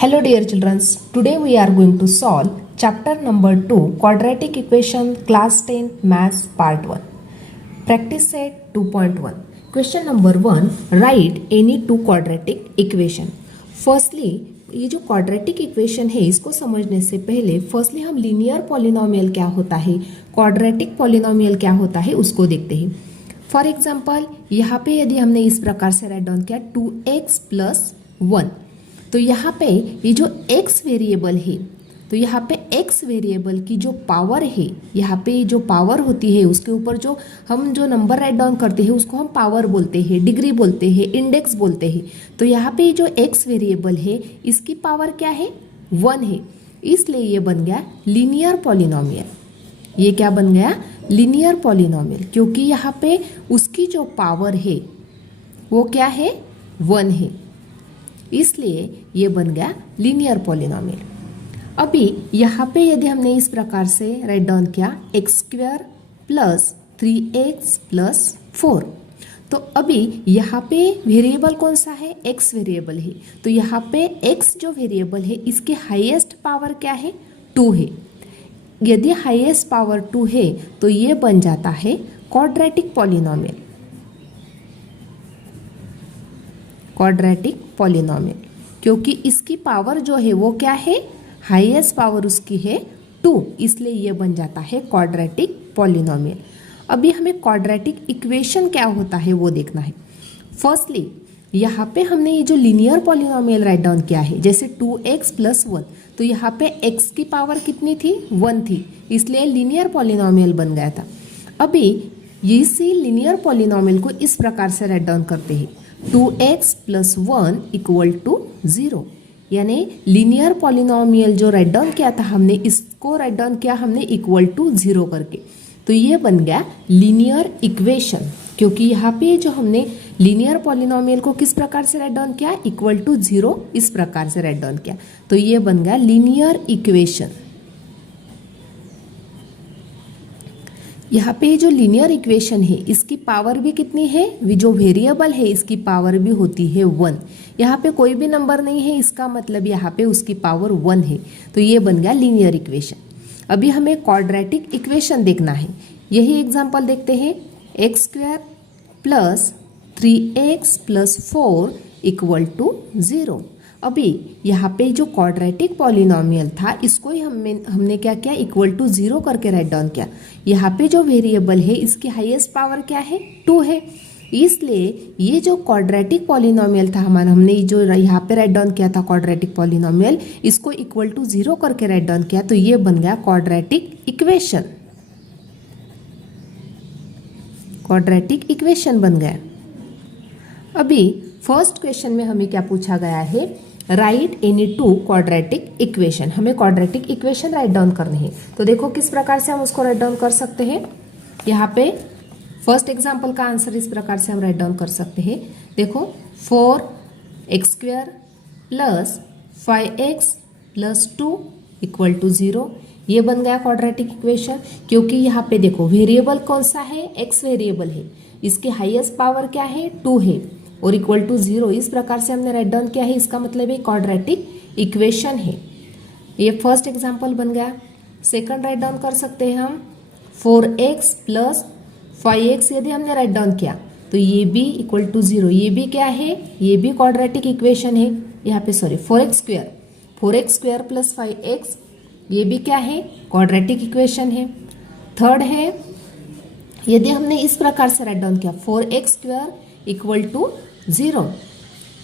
Hello dear children, today we are going to solve chapter number 2 quadratic equation class 10 maths part 1. Practice set 2.1. Question number 1, write any two quadratic equation. Firstly, ये जो quadratic equation है इसको समझने से पहले firstly हम linear polynomial क्या होता है, क्वाड्रेटिक पॉलिनोमियल क्या होता है उसको देखते हैं. फॉर एग्जांपल यहाँ पे यदि हमने इस प्रकार से राइट डाउन किया 2x प्लस 1, तो यहाँ पे ये जो x वेरिएबल है, तो यहाँ पे x वेरिएबल की जो पावर है, यहाँ पे जो पावर होती है उसके ऊपर जो हम जो नंबर राइट डाउन करते हैं उसको हम पावर बोलते हैं, डिग्री बोलते हैं, इंडेक्स बोलते हैं. तो यहाँ पे जो x वेरिएबल है इसकी पावर क्या है, 1 है, इसलिए ये बन गया लीनियर पॉलिनोमियल. ये क्या बन गया, लीनियर पॉलिनोमियल, क्योंकि यहाँ पे उसकी जो पावर है वो क्या है, 1 है, इसलिए ये बन गया लीनियर पॉलिनोमियल. अभी यहाँ पे यदि हमने इस प्रकार से राइट डाउन किया x² प्लस 3x प्लस 4, तो अभी यहाँ पे वेरिएबल कौन सा है, x वेरिएबल है. तो यहाँ पे x जो वेरिएबल है इसके हाईएस्ट पावर क्या है, 2 है. यदि हाईएस्ट पावर 2 है तो ये बन जाता है क्वाड्रेटिक पॉलिनोमियल. क्वाड्रेटिक पॉलिनोमियल क्योंकि इसकी पावर जो है वो क्या है, हाईएस्ट पावर उसकी है 2, इसलिए ये बन जाता है क्वाड्रेटिक पॉलिनोमियल. अभी हमें क्वाड्रेटिक इक्वेशन क्या होता है वो देखना है. फर्स्टली यहाँ पे हमने ये जो लीनियर पॉलिनोमियल राइट डाउन किया है, जैसे 2x प्लस 1, तो यहाँ पे x की पावर कितनी थी, 1 थी, इसलिए लीनियर पॉलिनोमियल बन गया था. अभी इसी लीनियर पॉलिनोमियल को इस प्रकार से राइट डाउन करते हैं 2x प्लस 1 इक्वल टू 0, यानी लीनियर पॉलिनोमियल जो राइट डाउन किया था हमने, इसको राइट डाउन किया हमने इक्वल टू 0 करके. तो ये बन गया लीनियर इक्वेशन, क्योंकि यहाँ पे जो हमने लीनियर पॉलिनोमियल को किस प्रकार से राइट डाउन किया, इक्वल टू 0 इस प्रकार से राइट डाउन किया, तो ये बन गया लीनियर इक्वेशन. यहाँ पे जो लीनियर इक्वेशन है इसकी पावर भी कितनी है, जो वेरिएबल है इसकी पावर भी होती है 1. यहाँ पे कोई भी नंबर नहीं है, इसका मतलब यहाँ पे उसकी पावर 1 है, तो ये बन गया लीनियर इक्वेशन. अभी हमें क्वाड्रेटिक इक्वेशन देखना है. यही एग्जांपल देखते हैं, x² plus 3x plus 4 equal to 0. अभी यहाँ पे जो क्वाड्रेटिक पॉलिनोमियल था इसको ही हमने क्या किया, इक्वल टू 0 करके राइट डाउन किया. यहाँ पे जो वेरिएबल है इसकी हाईएस्ट पावर क्या है, 2 है, इसलिए ये जो क्वाड्रेटिक पॉलिनोमियल था हमारा, हमने जो यहाँ पे राइट डाउन किया था क्वाड्रेटिक पॉलिनोमियल, इसको इक्वल टू 0 करके राइट डाउन किया, तो ये बन गया क्वाड्रेटिक इक्वेशन. क्वाड्रेटिक इक्वेशन बन गया. अभी फर्स्ट क्वेश्चन में हमें क्या पूछा गया है, right any two quadratic equation. हमें क्वाड्रेटिक इक्वेशन राइट डाउन करनी है. तो देखो किस प्रकार से हम उसको राइट डाउन कर सकते हैं. यहाँ पे फर्स्ट एग्जांपल का आंसर इस प्रकार से हम राइट डाउन कर सकते हैं. देखो 4x² plus 5x plus 2 equal to 0, ये बन गया क्वाड्रेटिक इक्वेशन. क्योंकि यहाँ पे देखो वेरिएबल कौन सा है, x वेरिएबल है, इसकी हाईएस्ट पावर क्या है, 2 है, और इक्वल टू 0 इस प्रकार से हमने राइट डाउन किया है, इसका मतलब ये क्वाड्रेटिक इक्वेशन है. ये फर्स्ट एग्जांपल बन गया. सेकंड राइट डाउन कर सकते हैं हम 4x प्लस 5x, यदि हमने राइट डाउन किया तो ये भी इक्वल टू 0, ये भी क्या है, ये भी क्वाड्रेटिक इक्वेशन है. यहाँ पे सॉरी 4x² प्लस 5x, ये भी क्या है, क्वाड्रेटिक इक्वेशन है. थर्ड है, यदि हमने इस प्रकार से राइट डाउन किया 4x² इक्वल टू 0,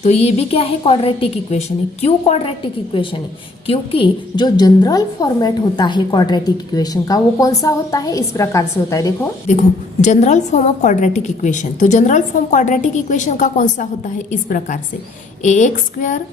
तो ये भी क्या है, क्वाड्रेटिक इक्वेशन है. क्यों क्वाड्रेटिक इक्वेशन है, क्योंकि जो जनरल फॉर्मेट होता है क्वाड्रेटिक इक्वेशन का वो कौन सा होता है, इस प्रकार से होता है. देखो general form of quadratic equation, तो जनरल फॉर्म क्वाड्रेटिक इक्वेशन का कौन सा होता है, इस प्रकार से ax²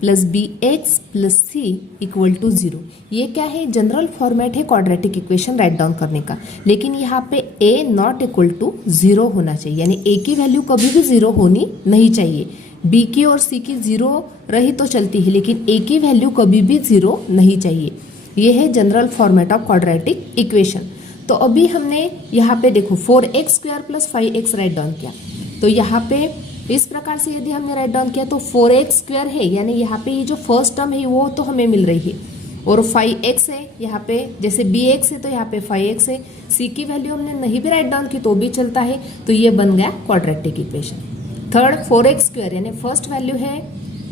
plus bx plus c equal to 0. ये क्या है, जनरल फॉर्मेट है क्वाड्रेटिक इक्वेशन राइट डाउन करने का. लेकिन यहाँ पे a नॉट इक्वल टू 0 होना चाहिए, यानी a की वैल्यू कभी भी 0 होनी नहीं चाहिए. b की और c की 0 रही तो चलती है, लेकिन a की वैल्यू कभी भी 0 नहीं चाहिए. ये है general format of quadratic equation. तो अभी हमने यहाँ पे देखो 4x² plus 5x write down किया, तो यहाँ पे इस प्रकार से यदि हमने राइट डाउन किया तो 4x² है, यानी यहाँ पे ये जो फर्स्ट टर्म है वो तो हमें मिल रही है, और 5x है यहाँ पे, जैसे bx है तो यहाँ पे 5x है। c की वैल्यू हमने नहीं भी राइट डाउन की तो भी चलता है, तो ये बन गया क्वाड्रेटिक इक्वेशन। थर्ड 4x² यानी फर्स्ट वैल्यू है,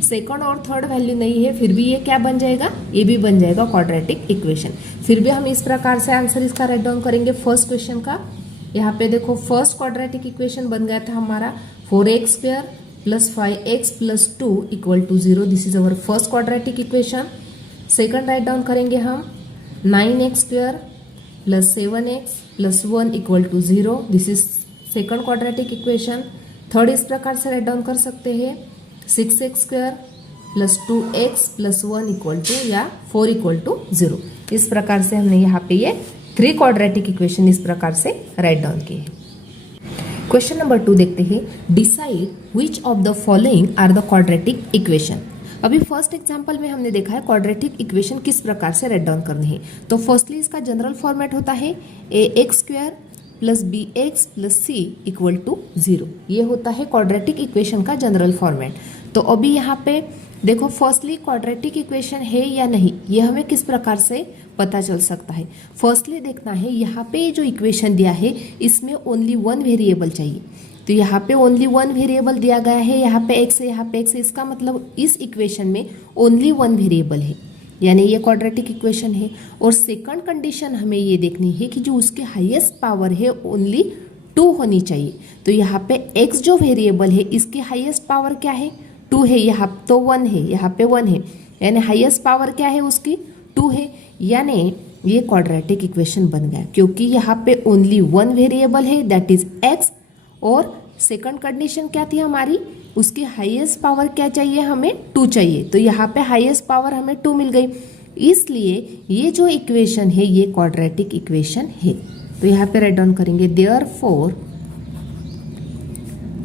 सेकंड और थर्ड वैल्यू नहीं है, फिर भी ये क्या बन जाएगा, ये भी बन जाएगा क्वाड्रेटिक इक्वेशन। फिर भी हम इस प्रकार से आंसर इसका राइट डाउन करेंगे फर्स्ट क्वेश्चन का। यहाँ पे देखो फर्स्ट क्वाड्रेटिक इक्वेशन बन गया था हमारा 4x² + 5x + 2 = 0। This is our first quadratic equation. Second right down करेंगे हम 9x² + 7x + 1 = 0। This is second quadratic equation. Third इस प्रकार से राइट डाउन कर सकते हैं 6x² + 2x + 1 = या 4 = 0। इस प्रकार से हमने यहाँ पे ये 3 क्वाड्रेटिक इक्वेशन इस प्रकार से राइट डाउन किए। क्वेश्चन नंबर 2 देखते हैं, decide which of the following are the quadratic equation. अभी फर्स्ट एग्जांपल में हमने देखा है क्वाड्रेटिक इक्वेशन किस प्रकार से राइट डाउन करनी है। तो फर्स्टली इसका जनरल फॉर्मेट होता है ax² + bx + c = 0। ये होता है क्वाड्रेटिक इक्वेशन का जनरल फॉर्मेट। तो अभी यहाँ पे देखो फर्स्टली क्वाड्रेटिक इक्वेशन है या नहीं, ये हमें किस प्रकार से पता चल सकता है। फर्स्टली देखना है यहाँ पे जो इक्वेशन दिया है इसमें ओनली वन वेरिएबल चाहिए। तो यहाँ पे ओनली वन वेरिएबल दिया गया है, यहाँ पे x है, यहाँ पे x है, इसका मतलब इस इक्वेशन में ओनली वन वेरिएबल है, यानी ये क्वाड्रेटिक इक्वेशन है। और सेकंड कंडीशन हमें ये देखनी है कि जो उसके हाईएस्ट पावर है ओनली 2 होनी चाहिए। तो यहाँ पे x जो वेरिएबल है इसकी हाईएस्ट पावर क्या है, 2 है, यहाँ तो 1 है, यहाँ पे 1 है, यानी हाईएस्ट पावर क्या है उसकी 2 है, यानी ये क्वाड्रेटिक इक्वेशन बन गया क्योंकि यहाँ पे ओनली वन वेरिएबल है दैट इज x। और सेकंड कंडीशन क्या थी हमारी, उसकी हाईएस्ट पावर क्या चाहिए, हमें 2 चाहिए। तो यहाँ पे हाईएस्ट पावर हमें 2 मिल गई, इसलिए ये जो इक्वेशन है ये क्वाड्रेटिक इक्वेशन है। तो यहाँ पे राइट डाउन करेंगे therefore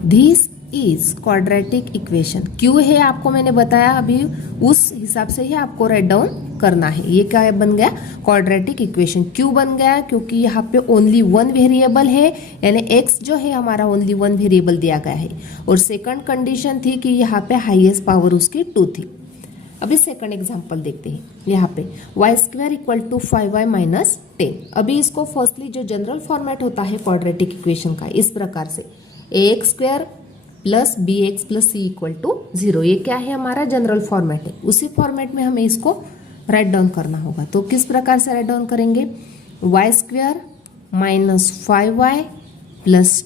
this is quadratic equation. क्यों है आपको मैंने बताया अभी, उस हिसाब से ही आपको राइट डाउन करना है। ये क्या बन गया, क्वाड्रेटिक इक्वेशन। क्यों बन गया, क्योंकि यहाँ पे ओनली वन वेरिएबल है, यानी x जो है हमारा ओनली वन वेरिएबल दिया गया है। और सेकंड कंडीशन थी कि यहाँ पे हाईएस्ट पावर उसकी 2 थी। अभी सेकंड एग्जांपल देखते हैं। यहाँ पे y² = 5y - 10। अभी इसको फर्स्टली जो जनरल फॉर्मेट होता है क्वाड्रेटिक इक्वेशन का इस प्रकार से ax² + bx + c = 0। ये क्या है, हमारा जनरल फॉर्मेट है। उसी फॉर्मेट में हमें इसको राइट डाउन करना होगा। तो किस प्रकार से राइट डाउन करेंगे, y² - 5y + 10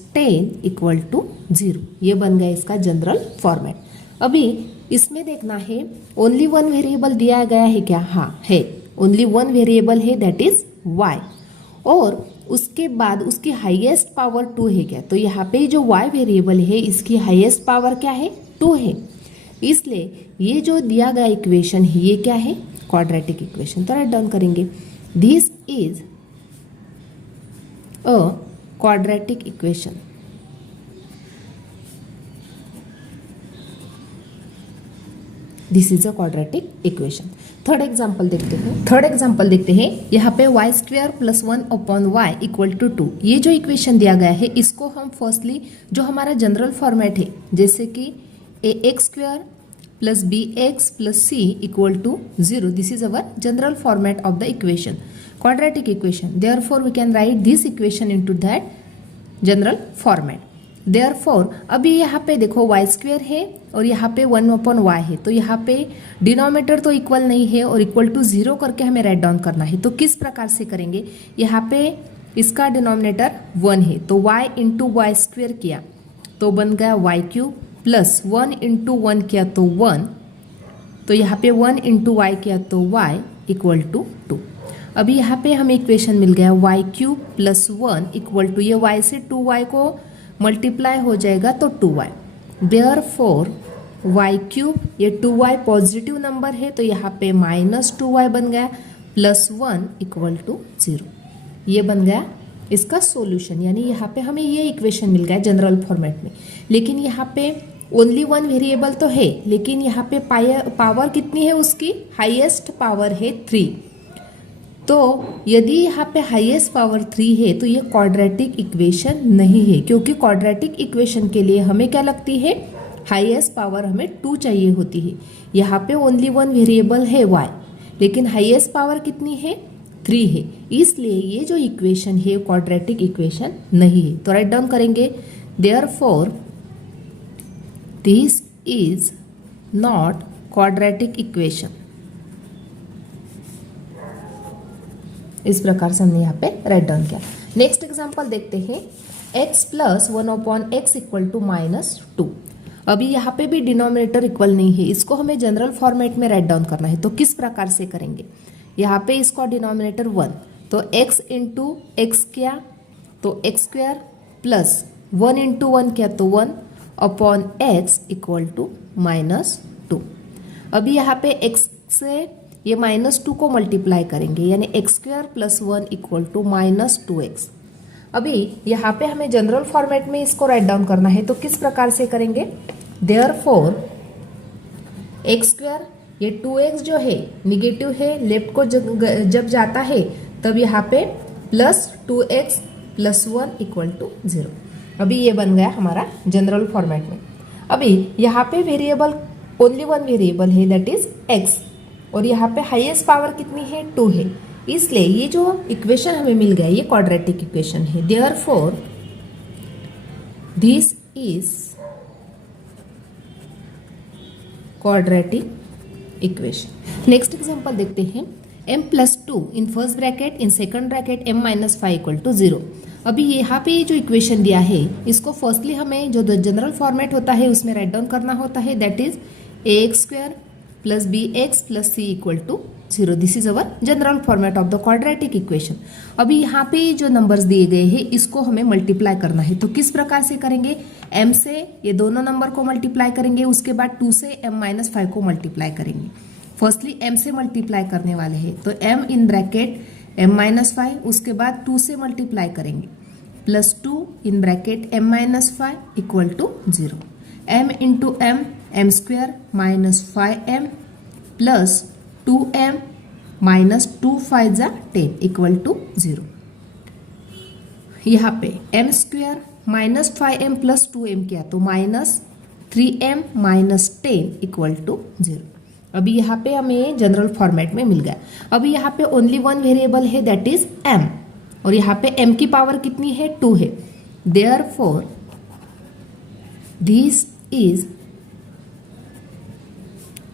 = 0। ये बन गया इसका जनरल फॉर्मेट। अभी इसमें देखना है ओनली वन वेरिएबल दिया गया है क्या, हाँ है, ओनली वन वेरिएबल है दैट इज y। और उसके बाद उसकी हाईएस्ट पावर 2 है क्या, तो यहाँ पे जो y वेरिएबल है इसकी हाईएस्ट पावर क्या है, 2 है। इसलिए ये जो दिया गया इक्वेशन है ये क्या है, क्वाड्रेटिक इक्वेशन। तो राइट डाउन करेंगे this is a quadratic equation. This is a quadratic equation. Third example देखते हैं। यहाँ पे y² + 1/y = 2। ये जो इक्वेशन दिया गया है इसको हम फर्स्टली जो हमारा जनरल फॉर्मेट है, जैसे कि ax² + bx + c = 0। This is our general format of the equation, quadratic equation. Therefore we can write this equation into that general format. Therefore अभी यहाँ पे देखो y² है और यहाँ पे 1/y है, तो यहाँ पे डिनोमिनेटर तो इक्वल नहीं है और = 0 करके हमें राइट डाउन करना है। तो किस प्रकार से करेंगे, यहाँ पे इसका डिनोमिनेटर 1 है तो y × y² किया तो बन गया y³ प्लस 1 × 1 किया तो 1, तो यहाँ पे 1 × y किया तो y = 2। अभी यहाँ पे हमें इक्वेशन मिल गया y³ + 1 = ये y से 2y को मल्टीप्लाई हो जाएगा तो 2y। देयरफॉर y³ ये 2y पॉजिटिव नंबर है तो यहाँ पे -2y बन गया + 1 = 0। ये बन गया इसका सॉल्यूशन, यानी यहाँ पे हमें ये इक्वेशन मिल गया जनरल फॉर्मेट में। लेकिन यहाँ पे ओनली वन वेरिएबल तो है, लेकिन यहाँ पे पावर कितनी है उसकी, हाईएस्ट पावर है 3। तो यदि यहाँ पे हाईएस्ट पावर 3 है तो ये क्वाड्रेटिक इक्वेशन नहीं है, क्योंकि क्वाड्रेटिक इक्वेशन के लिए हमें क्या लगती है, हाईएस्ट पावर हमें 2 चाहिए होती है। यहाँ पे ओनली वन वेरिएबल है y, लेकिन हाईएस्ट पावर कितनी है 3 है, इसलिए ये जो इक्वेशन है क्वाड्रेटिक इक्वेशन नहीं है। तो राइट डाउन करेंगे therefore this is not quadratic equation. इस प्रकार से हमने यहाँ पे राइट डाउन किया। नेक्स्ट एग्जांपल देखते हैं, x plus 1/x equal to -2। अभी यहाँ पे भी डिनोमिनेटर इक्वल नहीं है, इसको हमें जनरल फॉर्मेट में राइट डाउन करना है। तो किस प्रकार से करेंगे, यहाँ पे इसका डिनोमिनेटर 1, तो x इंटू एक्स किया तो x² प्लस 1 इंटू 1 किया तो 1/x इक्वल टू -2। अभी यहाँ पे x से ये -2 को मल्टीप्लाई करेंगे, यानी x² plus 1 equal to -2x। अभी यहाँ पे हमें जनरल फॉर्मेट में इसको राइट डाउन करना है, तो किस प्रकार से करेंगे, देयरफॉर x², ये 2x जो है निगेटिव है, लेफ्ट को जब जाता है तब यहाँ पे plus 2x plus 1 equal to 0। अभी ये बन गया हमारा जनरल फॉर्मेट में। अभी यहाँ पे वेरिएबल ओनली वन वेरिएबल है, दैट इज x, और यहाँ पे हाईएस्ट पावर कितनी है 2 है, इसलिए ये जो इक्वेशन हमें मिल गया ये क्वाड्रेटिक इक्वेशन है। Therefore this is quadratic equation. Next example देखते हैं, m plus 2 in first bracket, in second bracket m minus 5 equal to 0। अभी यहाँ पे ये जो इक्वेशन दिया है इसको फर्स्टली हमें जो जनरल फॉर्मेट होता है उसमें राइट डाउन करना होता है, that is ax² plus bx plus c equal to 0। This is our general format of the quadratic equation. अभी यहाँ पे जो नंबर्स दिए गए हैं इसको हमें मल्टीप्लाई करना है, तो किस प्रकार से करेंगे, m से ये दोनों नंबर को मल्टीप्लाई करेंगे, उसके बाद 2 से m माइनस 5 को मल्टीप्लाई करेंगे। फर्स्टली m से मल्टीप्लाई करने वाले हैं, तो m in bracket m minus 5, उसके बाद 2 से मल्टीप्लाई करेंगे plus 2 in bracket m minus 5 equal to 0। m into m square minus 5m plus 2m minus 2 5 10 equal to 0। यहाँ पे m square minus 5m plus 2m किया तो minus 3m minus 10 equal to 0। अभी यहाँ पे हमें जनरल फॉर्मेट में मिल गया। अभी यहाँ पे ओनली वन वेरिएबल है, दैट इज m, और यहाँ पे m की पावर कितनी है 2 है। Therefore this is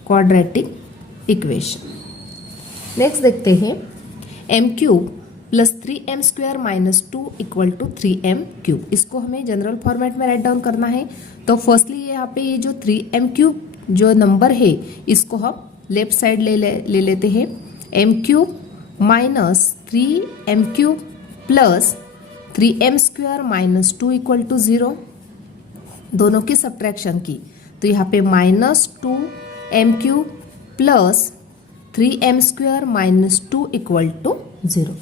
quadratic equation. Next देखते हैं, m³ plus 3m² minus 2 equal to 3m³। इसको हमें जनरल फॉर्मेट में राइट डाउन करना है। तो फर्स्टली यहाँ पे ये जो 3m³ जो नंबर है इसको हम लेफ्ट साइड ले लेते हैं, m³ minus 3m³ plus 3m² minus 2 equal to 0। दोनों की सब्ट्रैक्शन की, तो यहाँ पे minus 2m³ plus 3m² minus 2 equal to 0।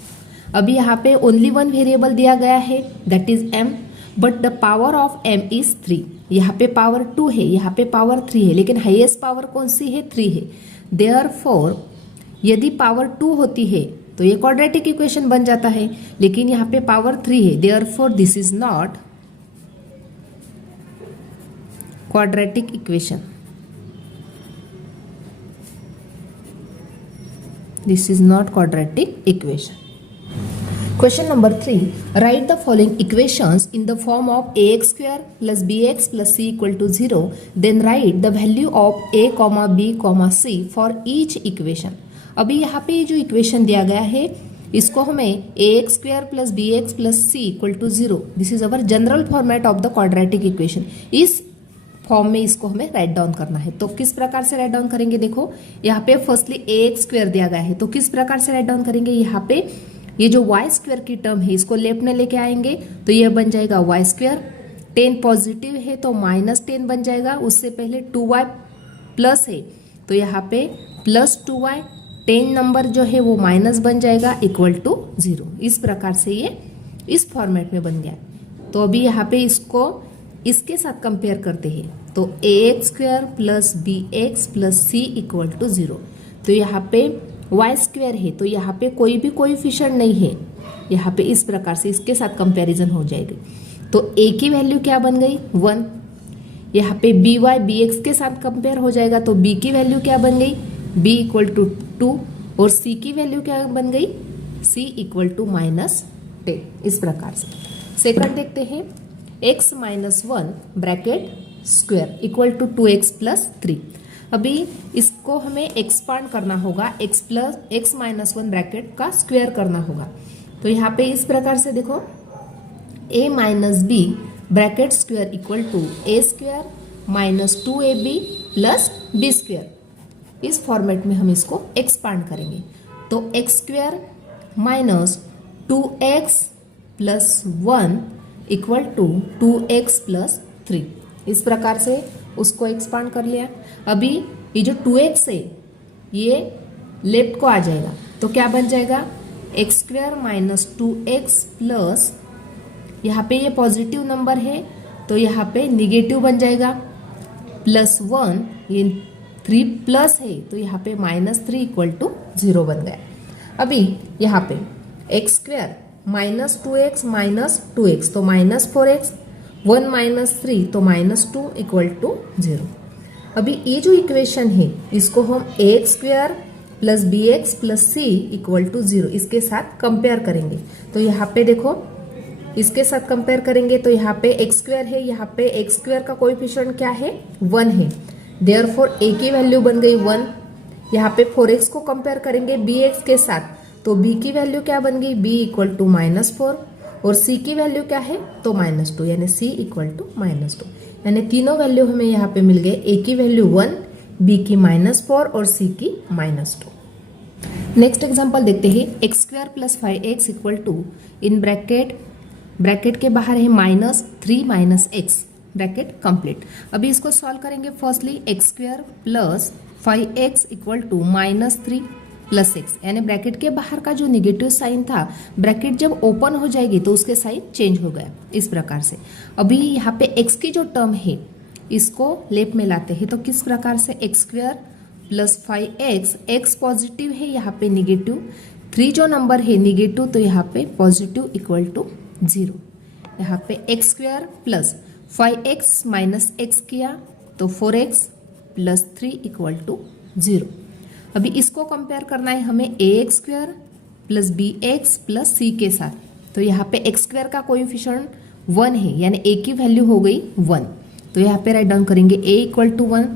अभी यहाँ पे ओनली वन वेरिएबल दिया गया है, that is m, but the power of m is 3। यहाँ पे पावर 2 है, यहाँ पे पावर 3 है, लेकिन हाईएस्ट पावर कौन सी है 3 है। देयरफॉर यदि पावर 2 होती है तो ये क्वाड्रेटिक इक्वेशन बन जाता है, लेकिन यहाँ पे पावर 3 है, therefore this is not quadratic equation. This is not quadratic equation. Question number 3. Write the following equations in the form of ax² plus bx plus c equal to 0. Then write the value of a, b, c for each equation. अभी यहाँ पे जो equation दिया गया है इसको हमें ax² plus bx plus c equal to 0. This is our general format of the quadratic equation. इस फॉर्म में इसको हमें राइट डाउन करना है। तो किस प्रकार से राइट डाउन करेंगे, देखो यहाँ पे फर्स्टली ax² दिया गया है, तो किस प्रकार से राइट डाउन करेंगे, यहाँ पे ये जो y² की टर्म है इसको लेफ्ट में लेके आएंगे तो ये बन जाएगा y²। 10 पॉजिटिव है तो माइनस 10 बन जाएगा, उससे पहले 2y प्लस है तो यहाँ पे प्लस 2y, 10 नंबर जो है वो माइनस बन जाएगा इक्वल टू 0। इस प्रकार से ये इस फॉर्मेट में बन गया। तो अभी यहाँ पे इसको इसके साथ कंपेयर करते हैं, तो ax² plus bx plus c equal to 0। तो यहाँ पे y² है तो यहाँ पे कोई भी कोएफिशिएंट नहीं है, यहाँ पे इस प्रकार से इसके साथ कंपैरिजन हो जाएगी। तो a की वैल्यू क्या बन गई 1, यहाँ पे बी वाई बी एक्स के साथ कंपेयर हो जाएगा, तो बी की वैल्यू क्या बन गई, बी इक्वल टू 2, और सी की वैल्यू क्या बन गई, सी इक्वल टू -10। इस प्रकार से सेकंड देखते हैं, x minus 1 bracket square equal to 2x plus 3। अभी इसको हमें एक्सपांड करना होगा, x माइनस 1 ब्रैकेट का स्क्वायर करना होगा। तो यहाँ पे इस प्रकार से देखो, a minus B bracket square equal to a square minus 2ab plus B square. इस फॉर्मेट में हम इसको एक्सपांड करेंगे, तो x square minus 2x plus 1 equal to 2x plus 3। इस प्रकार से उसको एक्सपांड कर लिया। अभी ये जो 2x है ये लेफ्ट को आ जाएगा, तो क्या बन जाएगा, x square minus 2x plus, यहाँ पे ये पॉजिटिव नंबर है तो यहाँ पे निगेटिव बन जाएगा, प्लस 1, ये 3 प्लस है तो यहाँ पे -3 इक्वल टू 0 बन गया। अभी यहाँ पे x square minus 2x minus 2x तो -4x, 1 माइनस 3 तो -2 इक्वल टू 0। अभी ये जो इक्वेशन है इसको हम ax square plus B X plus C equal to 0 इसके साथ कंपेयर करेंगे। तो यहाँ पे देखो, इसके साथ कंपेयर करेंगे तो यहाँ पे एक्स स्क्वायर है, यहाँ पे एक्स स्क्वायर का कोएफिशिएंट क्या है, 1 है, देयरफॉर a की वैल्यू बन गई 1। यहाँ पे 4x को कंपेयर करेंगे bx के साथ, तो b की वैल्यू क्या बन गई, b इक्वल टू -4, और c की वैल्यू क्या है, तो -2, यानी c इक्वल टू -2। यानी तीनों वैल्यू हमें यहाँ पे मिल गए, a की वैल्यू 1, b की -4 और c की -2। नेक्स्ट एग्जांपल देखते हैं, X square plus 5x equal to, in bracket के बाहर है -3 माइनस एक्स, ब्रैकेट कंप्लीट। अभी इसको सॉल्व करेंगे। Firstly X square plus 5x equal to -3 plus X, यानी ब्रैकेट के बाहर का जो निगेटिव साइन था, ब्रैकेट जब ओपन हो जाएगी तो उसके साइन चेंज हो गया। इस प्रकार से अभी यहाँ पे x की जो टर्म है इसको लेफ्ट में लाते हैं, तो किस प्रकार से, x square plus 5x, x positive है यहाँ पे निगेटिव, 3 जो नंबर है निगेटिव तो यहाँ पे पॉजिटिव इक्वल टू 0। यहाँ पे x square plus 5x minus x किया तो 4x प्लस 3 इक्वल टू 0। अभी इसको कंपेयर करना है हमें ax square plus bx plus c के साथ, तो यहाँ पे एक्स स्क्वायर का कोएफिशिएंट 1 है, यानी a की वैल्यू हो गई 1, तो यहाँ पे राइट डाउन करेंगे a इक्वल टू 1,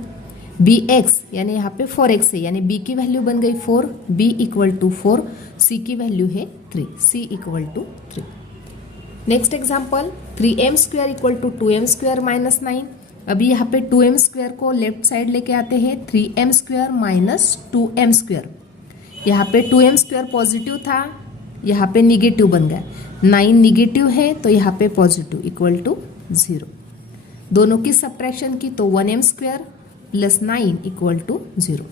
bx यानी यहाँ पे 4x है, यानी b की वैल्यू बन गई 4, b इक्वल टू 4, c की वैल्यू है 3, c equal to 3। Next example, 3m square equal to 2m square minus 9। अभी यहाँ पे 2m स्क्वायर को लेफ्ट साइड लेके आते हैं, 3m square minus 2m square. यहाँ पे 2m स्क्वायर पॉजिटिव था, यहाँ पे निगेटिव बन गया, 9 निगेटिव है तो यहाँ पे पॉजिटिव इक्वल टू 0। दोनों की सब्ट्रैक्शन की तो 1m square plus 9 equal to 0।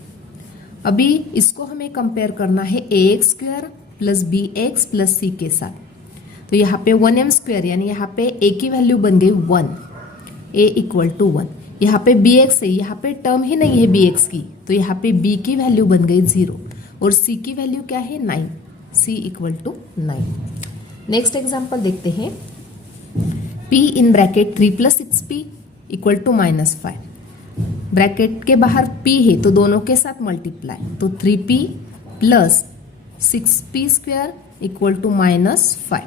अभी इसको हमें कंपेयर करना है ax square plus bx plus c के साथ, तो यहाँ पे 1m स्क्वायर, यानी यहाँ पे a की वैल्यू बन गई 1, a इक्वल टू 1। यहाँ पे bx है, यहाँ पे टर्म ही नहीं है bx की, तो यहाँ पे b की वैल्यू बन गई 0, और c की वैल्यू क्या है 9, c equal to 9। Next example देखते हैं, p in bracket 3 plus 6p equal to -5। Bracket के बाहर p है तो दोनों के साथ मल्टीप्लाई, तो 3p plus 6p square equal to -5।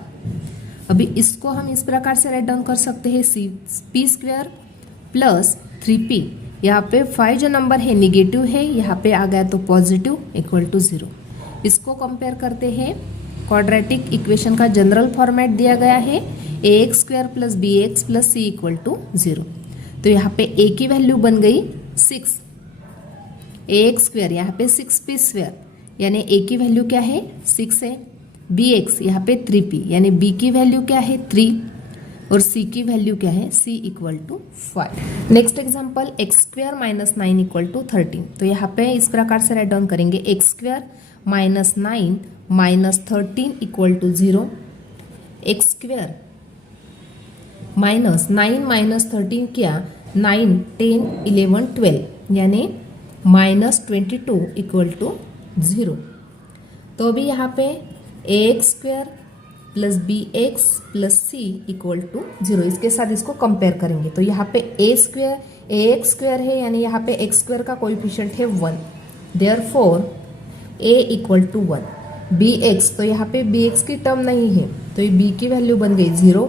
अभी इसको हम इस प्रकार से राइट डाउन कर सकते हैं, p स्क्वायर प्लस 3p, यहाँ पे 5 जो नंबर है निगेटिव है, यहाँ पे आ गया तो पॉजिटिव इक्वल टू 0। इसको कंपेयर करते हैं, क्वाड्रेटिक इक्वेशन का जनरल फॉर्मेट दिया गया है, ax square plus bx plus c equal to 0। तो यहाँ पे a की वैल्यू बन गई 6, ax स्क्वायर यहाँ पे 6p स्क्वायर, यानी a की वैल्यू क्या है 6 है, bx यहाँ पे 3p, यानी b की वैल्यू क्या है 3, और c की वैल्यू क्या है, c equal to 5। Next example, X square minus 9 equal to 13। तो यहाँ पे इस प्रकार से राइट डाउन करेंगे, X square minus 9 minus 13 equal to 0। X square minus 9 minus 13 किया, 9 10 11 12, यानी -22 इक्वल टू 0। तो अभी यहाँ पे ax square plus B X plus C equal to 0। इसके साथ इसको कंपेयर करेंगे तो यहाँ पे ए एक्स स्क्वायर है, यानी यहाँ पे एक्स स्क्वायर का कोएफिशिएंट है 1, therefore A equal to 1। B X, तो यहाँ पे बी एक्स की टर्म नहीं है तो ये बी की वैल्यू बन गई 0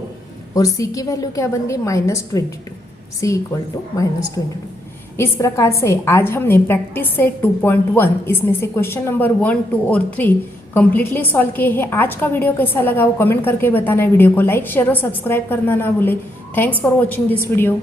और सी की वैल्यू क्या बन गई -22, सी इक्वल टू -22। इस प्रकार से आज हमने प्रैक्टिस सेट 2.1 इसमें से क्वेश्चन नंबर 1, 2 और 3 कंप्लीटली सॉल्व किए हैं। आज का वीडियो कैसा लगा वो कमेंट करके बताना है। वीडियो को लाइक शेयर और सब्सक्राइब करना ना भूले। Thanks for watching this video.